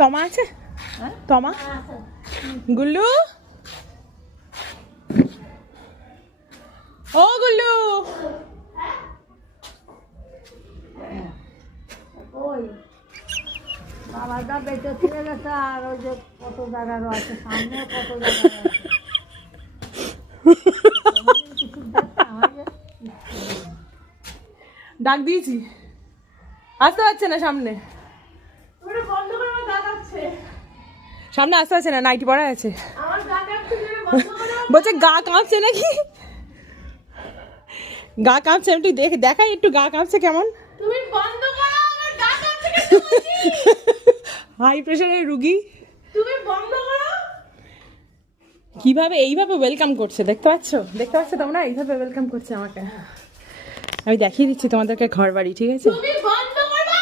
তমা আছে? তমা, গুল্লু, ও গুল্লু, ওই বাবাটা বেঁচে ফিরে গেছে। আর ওই যে কত জায়গারও আছে, সামনেও কত জায়গার আছে। কিছু দেখতে আমাকে ডাক দিয়েছি, আসতে পারছে না সামনে, সামনে আসতে পারছে না, নাইটি পরা আছে। বলছে গা কাঁপছে নাকি, গা কাঁপছে, একটু দেখাই একটু গা কাঁপছে কেমন। তুমি বন্ধ করো, আমার গা কাঁপছে কেন বলছি? হাই প্রেশারের রুগী তুমি বন্ধ করো। কিভাবে এইভাবে ওয়েলকাম করছে, দেখতে পাচ্ছ তোমরা, এইভাবে ওয়েলকাম করছে আমাকে। আমি দেখিয়ে দিচ্ছি তোমাদেরকে ঘর বাড়ি, ঠিক আছে? তুমি বন্ধ করো।